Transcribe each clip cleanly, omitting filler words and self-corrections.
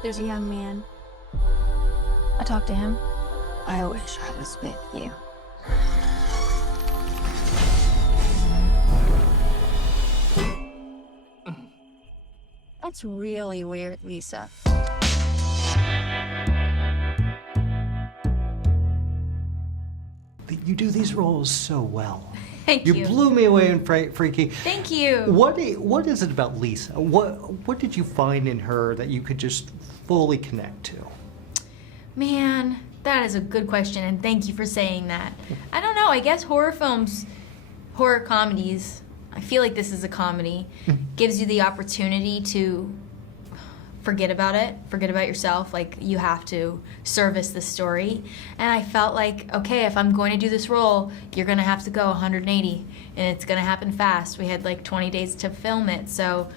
There's a young man. I talked to him. I wish I was with you. That's really weird, Lisa. You do these roles so well. Thank you. You blew me away in Freaky. Thank you. What is it about Lisa? What did you find in her that you could just fully connect to? Man, that is a good question, and thank you for saying that. I don't know, I guess horror films, horror comedies, I feel like this is a comedy, gives you the opportunity to forget about it, forget about yourself, like you have to service the story. And I felt like, okay, if I'm going to do this role, you're gonna have to go 180, and it's gonna happen fast. We had like 20 days to film it, so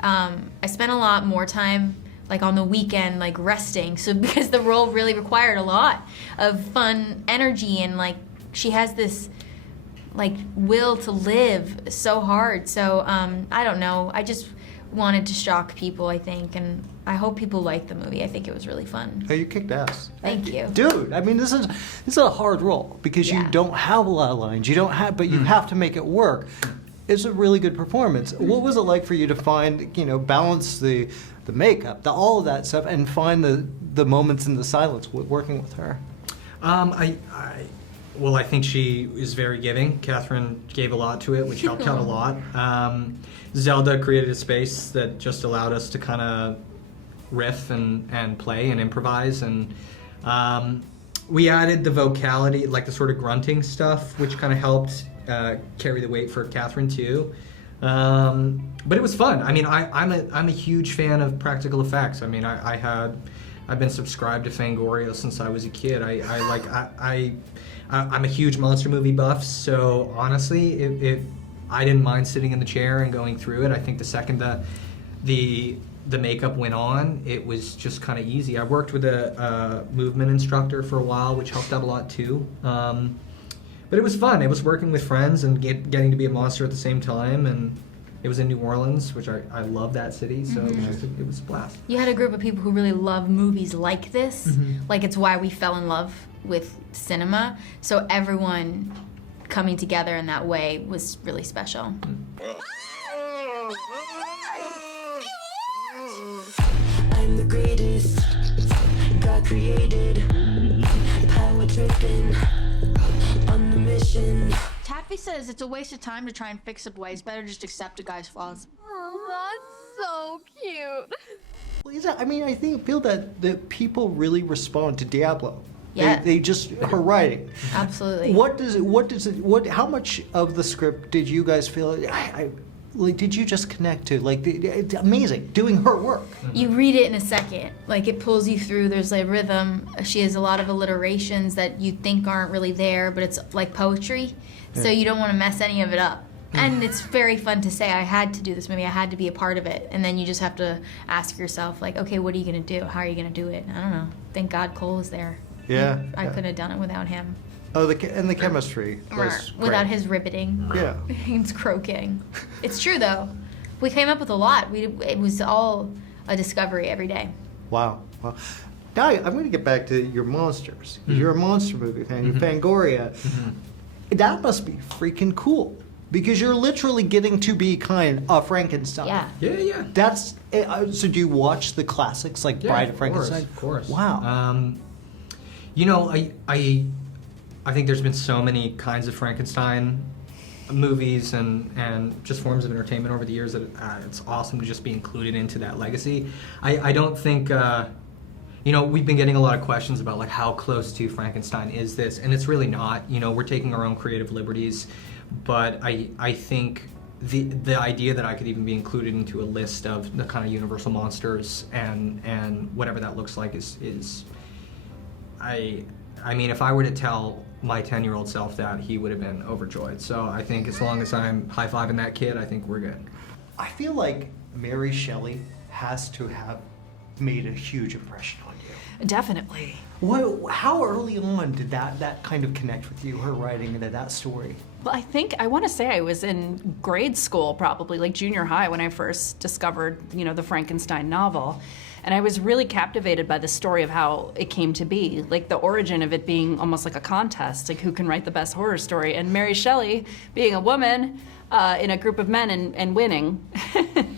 I spent a lot more time like on the weekend, like resting, so because the role really required a lot of fun energy, and like she has this like will to live so hard. So I don't know, I just wanted to shock people, I think, and I hope people like the movie. I think it was really fun. Oh, you kicked ass. Thank you. Dude, I mean, this is a hard role because you don't have a lot of lines. You don't have, but you have to make it work. It's a really good performance. What was it like for you to find, balance the makeup, all of that stuff, and find the moments in the silence working with her? Well, I think she is very giving. Kathryn gave a lot to it, which helped out a lot. Zelda created a space that just allowed us to kind of riff and play and improvise. And we added the vocality, like the sort of grunting stuff, which kind of helped carry the weight for Kathryn too. But it was fun. I mean, I'm a huge fan of practical effects. I mean, I've been subscribed to Fangoria since I was a kid. I'm a huge monster movie buff, so honestly, I didn't mind sitting in the chair and going through it. I think the second the makeup went on, it was just kind of easy. I worked with a movement instructor for a while, which helped out a lot too. But it was fun. It was working with friends and getting to be a monster at the same time, and it was in New Orleans, which I love that city, so it was a blast. You had a group of people who really love movies like this. Like, it's why we fell in love with cinema. So everyone coming together in that way was really special. I'm the greatest, God created, power tripping, on the mission. Taffy says it's a waste of time to try and fix a boy. It's better just accept a guy's flaws. Oh, that's so cute. Well, Lisa, I mean, I feel that the people really respond to Diablo. Yeah. They just, her writing. Absolutely. How much of the script did you guys feel, like, did you just connect to? Like, it's amazing, doing her work. You read it in a second. Like, it pulls you through. There's like rhythm. She has a lot of alliterations that you think aren't really there, but it's like poetry. So you don't want to mess any of it up. And it's very fun to say, I had to do this movie, I had to be a part of it. And then you just have to ask yourself, like, okay, what are you going to do? How are you going to do it? I don't know. Thank God Cole was there. Yeah. I couldn't have done it without him. Oh, and the chemistry was Without great. his ribbiting. Yeah. It's croaking. It's true, though. We came up with a lot. It was all a discovery every day. Wow. Now I'm going to get back to your monsters. You're a monster movie fan. You're Fangoria. That must be freaking cool because you're literally getting to be kind of Frankenstein. Yeah. Yeah. That's so. Do you watch the classics like Bride of Frankenstein? Of course. Wow. I think there's been so many kinds of Frankenstein movies and just forms of entertainment over the years that it's awesome to just be included into that legacy. I don't think, we've been getting a lot of questions about like how close to Frankenstein is this, and it's really not. We're taking our own creative liberties, but I think the idea that I could even be included into a list of the kind of universal monsters and whatever that looks like is I mean, if I were to tell my 10-year-old self that, he would have been overjoyed. So I think as long as I'm high-fiving that kid, I think we're good. I feel like Mary Shelley has to have made a huge impression on you. Definitely. How early on did that kind of connect with you, her writing into that story? Well, I want to say I was in grade school, probably like junior high, when I first discovered, the Frankenstein novel. And I was really captivated by the story of how it came to be, like the origin of it being almost like a contest, like who can write the best horror story. And Mary Shelley, being a woman in a group of men and winning,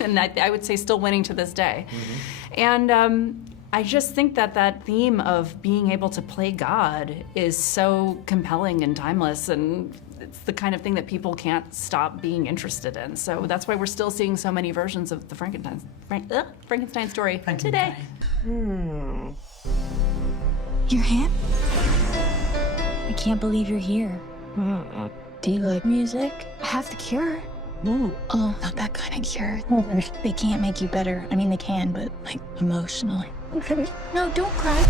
and I would say still winning to this day. Mm-hmm. And I just think that theme of being able to play God is so compelling and timeless, and it's the kind of thing that people can't stop being interested in. So that's why we're still seeing so many versions of the Frankenstein story today. You're him? I can't believe you're here. Do you like music? I have the cure. Oh, not that kind of cure. They can't make you better. I mean, they can, but like emotionally. No, don't cry.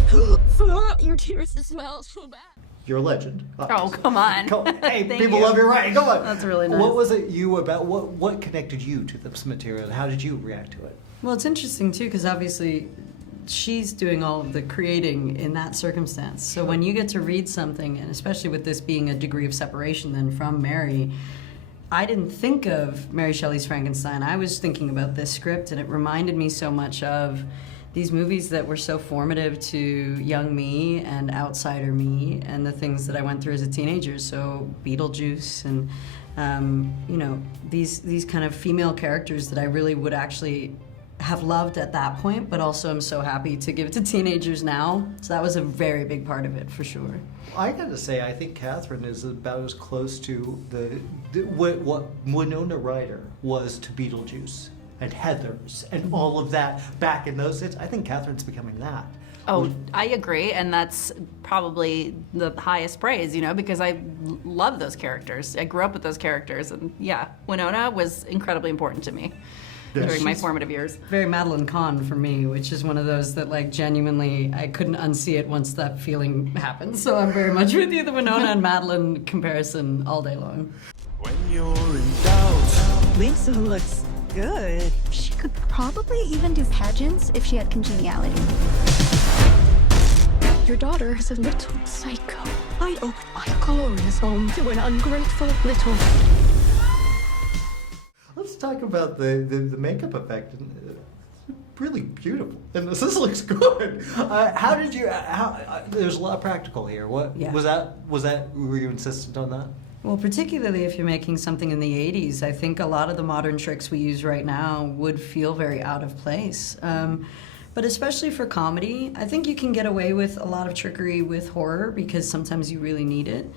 Your tears smell so bad. You're a legend. Oh, come on. Hey, Thank people you. love your writing. Come on. That's really nice. What was it what connected you to this material? How did you react to it? Well, it's interesting too, because obviously she's doing all of the creating in that circumstance. So when you get to read something, and especially with this being a degree of separation then from Mary, I didn't think of Mary Shelley's Frankenstein. I was thinking about this script, and it reminded me so much of these movies that were so formative to young me and outsider me and the things that I went through as a teenager. So Beetlejuice and, these kind of female characters that I really would actually have loved at that point, but also I'm so happy to give to teenagers now. So that was a very big part of it, for sure. I gotta say, I think Kathryn is about as close to what Winona Ryder was to Beetlejuice and Heathers and all of that back in those days. I think Kathryn's becoming that. Oh, I agree, and that's probably the highest praise, because I love those characters. I grew up with those characters, and yeah, Winona was incredibly important to me during my formative years. Very Madeline Kahn for me, which is one of those that like genuinely I couldn't unsee it once that feeling happened. So I'm very much with you, the Winona and Madeline comparison all day long. When you're in doubt, Lisa looks good. She could probably even do pageants if she had congeniality. Your daughter is a little psycho. I opened my glorious home to an ungrateful little... Let's talk about the makeup effect. Really beautiful, and this looks good. How did you? There's a lot of practical here. What was that? Were you insistent on that? Well, particularly if you're making something in the 80s, I think a lot of the modern tricks we use right now would feel very out of place. But especially for comedy, I think you can get away with a lot of trickery with horror because sometimes you really need it.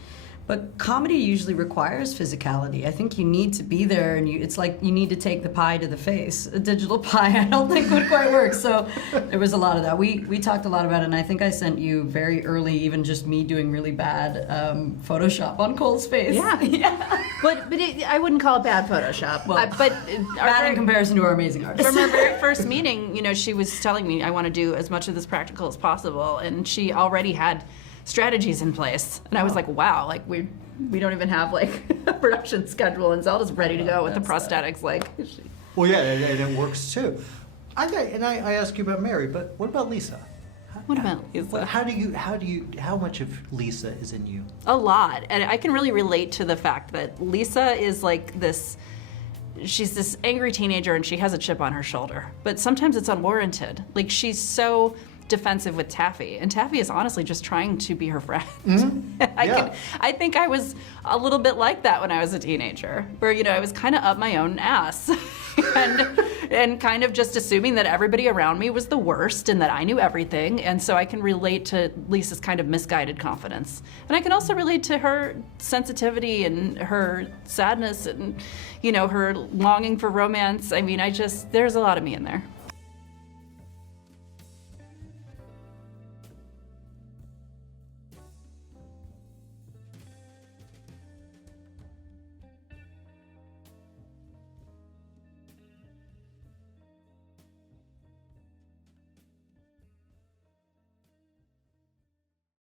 But comedy usually requires physicality. I think you need to be there, and it's like you need to take the pie to the face. A digital pie, I don't think would quite work. So there was a lot of that. We talked a lot about it, and I think I sent you very early, even just me doing really bad Photoshop on Cole's face. Yeah. But I wouldn't call it bad Photoshop. Well, bad in comparison to our amazing artist. From our very first meeting, she was telling me I want to do as much of this practical as possible, and she already had strategies in place, and I was like, wow, like we don't even have like a production schedule, and Zelda's ready to go with the prosthetics. Well, yeah, and it works too. I ask you about Mary, but what about Lisa? What about Lisa? How much of Lisa is in you? A lot, and I can really relate to the fact that Lisa is like this. She's this angry teenager, and she has a chip on her shoulder, but sometimes it's unwarranted. Like she's so defensive with Taffy, and Taffy is honestly just trying to be her friend. Mm-hmm. I think I was a little bit like that when I was a teenager, where I was kind of up my own ass and kind of just assuming that everybody around me was the worst and that I knew everything. And so I can relate to Lisa's kind of misguided confidence, and I can also relate to her sensitivity and her sadness and her longing for romance. I mean, there's a lot of me in there.